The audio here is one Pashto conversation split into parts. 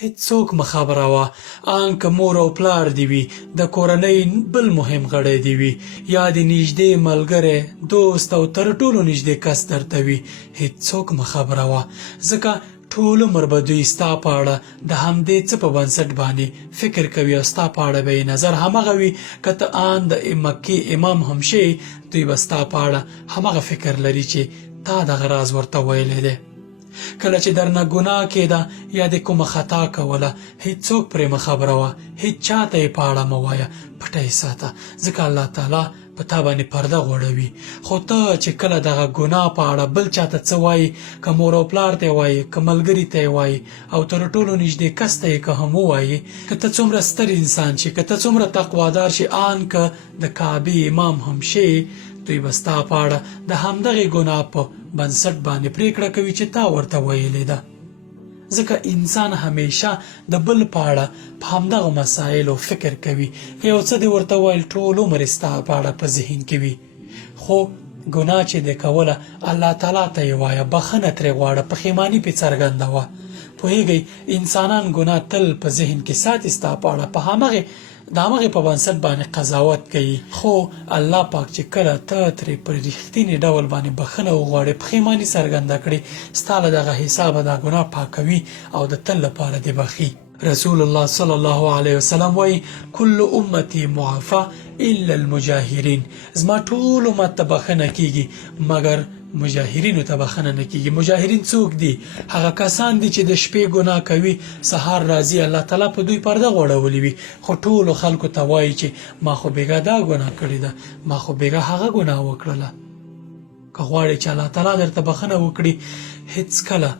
هیڅوک مه خبروه، ان که مور او پلار دې وي، د کورنۍ بل مهم غړی دې وي، یا د نږدې ملګری، دوست او تر ټولو نږدې کس درته وي، هیڅوک مه خبروه، ځکه ټول عمر به دوی ستا په اړه د همدې څه په بنسټ باندې فکر کوي او ستا په اړه به یې نظر همغه وي. که ته ان د مکې امام هم شې، دوی به ستا په اړه همغه فکر لري چې تا دغه راز ورته ویلی دی. کله چې درنه ګناه کېده یا د کومه خطا کوله، هیڅوک پرې مه خبروه، هیڅ چاته یې په اړه مه وایه، پټه یې ساته، ځکه الله تعالی په تا باندې پرده غوړوي. خو ته چې کله دغه ګناه په اړه بل چاته څه وایي، که مور او پلار ته یې وایي، که ملګري ته یې وایي، او تر ټولو نږدې کس ته یې که هم ووایي، که ته څومره ستر انسان شي، که ته څومره تقوادار شي، ان که د کعبې امام هم شي، دوی به ستا په اړه د همدغې ګناه په بنسټ باندې پریکړه کوي چې تا ورته ویلې ده. ځکه انسان همیشه د بل په اړه په همدغه مسایلو فکر کوي. که یو څه دې ورته ویل، ټول عمر یې ستا په اړه په ذهن کې وي. خو ګناه چې دې کوله، الله تعالی ته یې وایه، بخښنه ترې غواړه، پښیماني پرې څرګندوه. پوهېږئ، انسانان ګناه تل په ذهن کې ساتي ستا په اړه، په همغې په بنسټ باندې قضاوت کوي. خو الله پاک چې کله ته ترې په رښتینې ډول باندې بخښنه وغواړې، پښیماني څرګنده کړې، ستا له دغه حسابه دا ګناه پاکوي او د تل لپاره دې بخښي. رسول الله صلی الله علیه وسلم وایي: کل امتی معافی الا المجاهرین. زما ټول امت ته بخښنه کیږي مګر مجاهرینو ته بخښنه نه کیږي. مجاهرین څوک دي؟ هغه کسان دي چې د شپې ګناه کوي، سهار راځي، الله تعالی په دوی پرده غوړولې وي، خو ټولو خلکو ته وایي چې ما خو بیګا دا ګناه کړې ده، ما خو بیګا هغه ګناه وکړله. که غواړې چې الله تعالی درته بخښنه وکړي، هیڅکله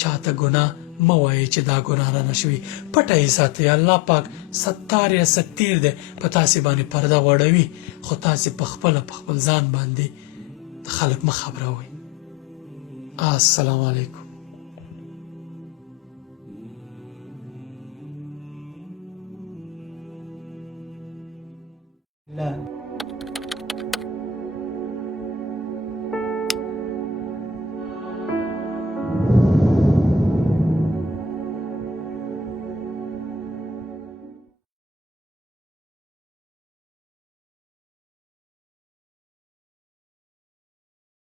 چاته ګناه مه وایئ چې دا ګناه رانه شوي، پټه یې ساتئ. الله پاک ستار یا ستیر دی، په تاسې باندې پرده غوړوي، خو تاسې په خپل ځان باندې خلک مه خبروئ. السلام علیکم.